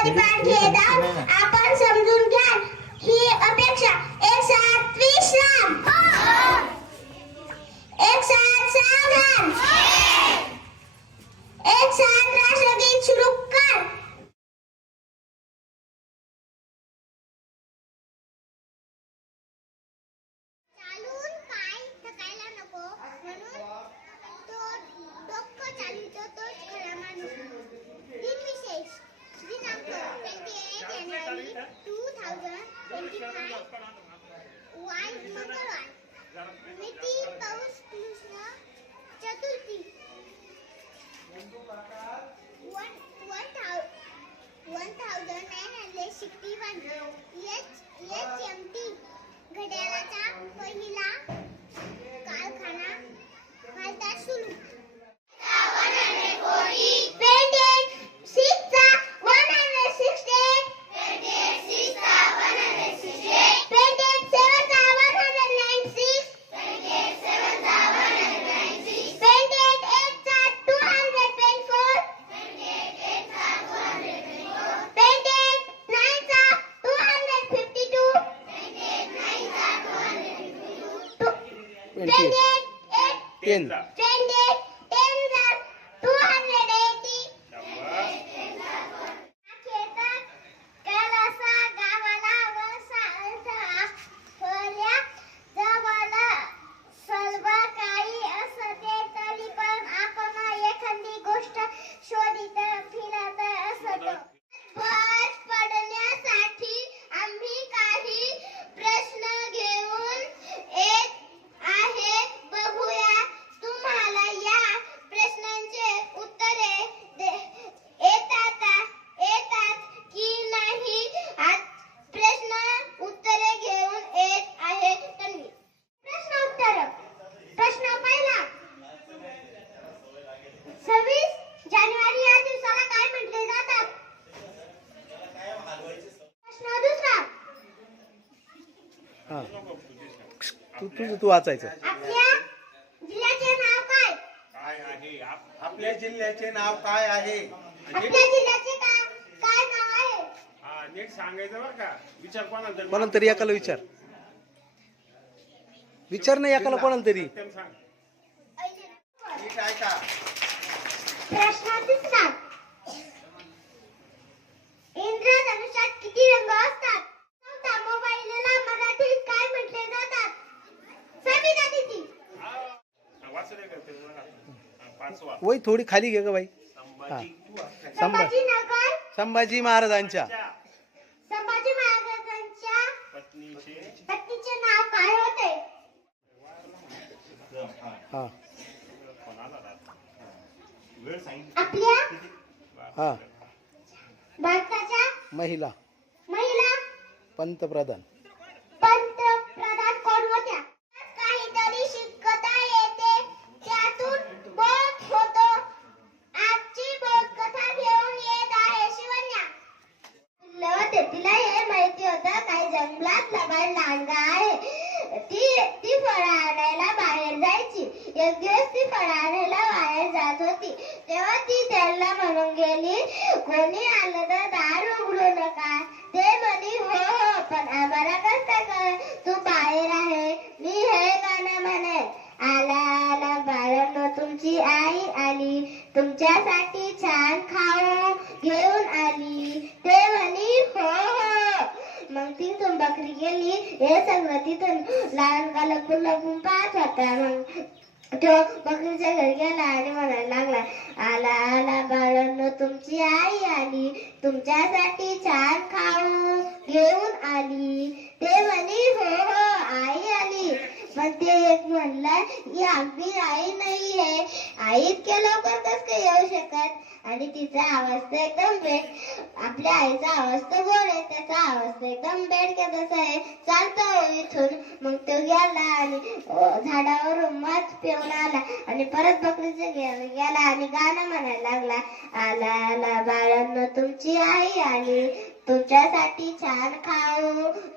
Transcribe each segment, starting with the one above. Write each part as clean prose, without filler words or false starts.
परिपाठ घेत आहोत. आपण समजून घ्या ही अपेक्षा. एक साथ 20 राम, एक साथ सावधान, एक साथ राष्ट्रगीत सुरू कर. चालून पाय थकायला नको म्हणून तो डोकं चालवितो तोच खरा माणूस. दिन विशेष दिनांक 28 जानेवारी 2025 वार मंगळवार. मिती पौष कृष्ण चतुर्थी. 1961 HMT घड्याळाचा पहिला कारखाना भारतात सुरू. Painted 6 168, painted 7 196, painted 8 224, painted 9 252, painted 10 280. खेतात Kailasa गावाला वसाहता खोल्या जवळ सर्व काही असते तरी पण आपण एखादी गोष्ट शोधित फिरत असतो. भर पडण्यासाठी आम्ही काही प्रश्न घेऊन येत आहे. बघूया तुम्हाला या प्रश्नांचे उत्तरे येतात की नाही. आज प्रश्न उत्तरे घेऊन येत आहे तन्वी. प्रश्न उत्तर. प्रश्न पहिला. 26 जानेवारी या दिवसाला काय म्हटले जातात? प्रश्न दुसरा. तू वाचायचं. आपल्या जिल्ह्याचे नाव काय? आपल्या जिल्ह्याचे नाव काय आहे? आपल्या जिल्ह्याचे काय नाव आहे? नीट सांगायचं बरं का. विचार कोणाला तरी एकाला विचार नाही एकाला कोणाला तरी. नीट ऐका. प्रश्न तिसरा. इंद्रधनुष्यात किती रंग असतात? चौथा. मोबाईलला मराठीत काय म्हटले जातात? सविता दीदी. वही थोडी खाली घे ग बाई. संभाजीनगर. संभाजी महाराजांच्या पत्नीचे नाव काय होते? हा आपल्या हा भारताच्या महिला पंतप्रधान कोण होत्या? काहीतरी शिकता येते त्यातून बोध होतो. आजची बोध कथा घेऊन येत आहे शिवण्या. तिला हे माहिती होतं काही जंगलात लबाड लांडगा आहे. ती फळं आणायला बाहेर जायची. एक दिवस ती फळं आणायला बाहेर जात होती तेव्हा ती त्यांना म्हणून गेली, कोणी आलं तर दार उघडू नका. ते म्हणे हो पण आम्हाला कसं काय तू बाहेर आहे. मी हे गाणं म्हणेन. आला आला बाळांनो तुमची आई आली, तुमच्यासाठी छान खाऊ घेऊन आली. ते म्हणे हो. मग तिथून बकरी गेली. हे सगळं तिथून लहान का लपून पाहत होता. मग तो बकरीच्या घरी गेला आणि म्हणायला लागला, आला आला बाळांनो तुमची आई आली, तुमच्यासाठी छान खाऊ घेऊन आली. ते म्हणे हो आई आली. पण ते एक म्हणलं ही अगदी आई नाहीये. आई इतक्या लवकर कसं काय येऊ शकत? आणि तिचा आवाज तर एकदम आपल्या आईचा आवाज तर गोड आहे, त्याचा आवाज तर एकदम बेडक्याचा आहे. चालतो इथून. मग तो गेला आणि झाडावरून मध पिऊन आला आणि परत बकरीच्या घरी गेला आणि गाणं म्हणायला लागला, आला आला बाळांनो तुमची आई आली, तुमच्यासाठी छान खाऊ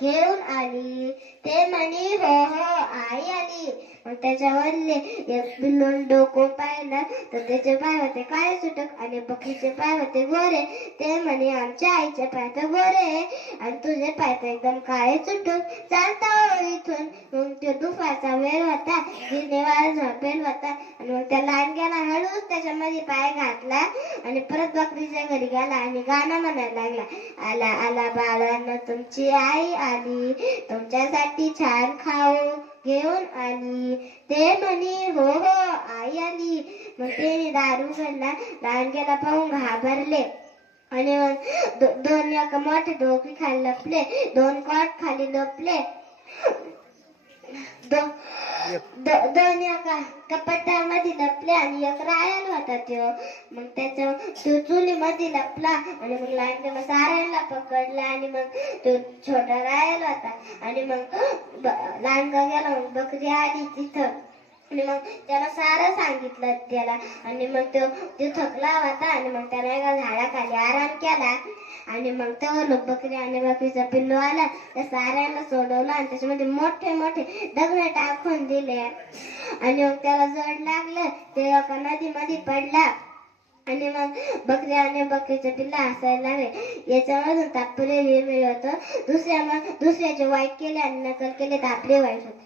घेऊन आली. ते म्हणे हो हो आई आली. मग त्याच्यावरले एक पिल्लून डोकं पाहिलं तर त्याचे पाय होते काळे सुटक आणि बकरीचे पाय होते गोरे. ते म्हणे आमच्या आईचे पाय तर गोरे आणि तुझे पाय तर एकदम काळे सुटक. चालता हो इथून. मग तो दुपारचा वेळ होता, गिरणीवाला झोपेल होता आणि मग त्या लांडग्याला हळूच त्याच्यामध्ये पाय घातला आणि परत बकरीच्या घरी गेला आणि गाणं म्हणायला लागला. आला आला बाळांनो तुमची आई आली, तुमच्यासाठी छान खाऊ घेऊन आली. ते म्हणे हो हो आई आली. मग ते दारू उघडला. लांडग्याला पाहून घाबरले आणि मग दोन एका मोठे डोकी खाली लपले, दोन कॉट खाली लपले, दोन एका कपाटामध्ये लपले आणि एक रायाल होता तो. मग त्याच्या तो चुलीमध्ये लपला आणि मग लांडग्याला साऱ्यांना पकडला आणि मग तो छोटा रायाल होता आणि मग लांडगा गेला. मग बकरी आली तिथं आणि मग त्याला सारं सांगितलं त्याला आणि मग तो थकला होता आणि मग त्याला एका झाडाखाली आराम केला आणि मग तेव्हा बकरी आणि बकरीचा पिल्लू आला. त्या साऱ्यांना सोडवलं आणि त्याच्यामध्ये मोठे मोठे दगड टाकून दिले आणि मग त्याला जड लागलं. ते एका नदीमध्ये पडला आणि मग बकरी आणि बकरीचे पिल्ला हसायला लागले. याच्यामधून तात्पर्य हे मिळवतं दुसऱ्याचे वाईट केले आणि नकल केले तर आपले वाईट होते.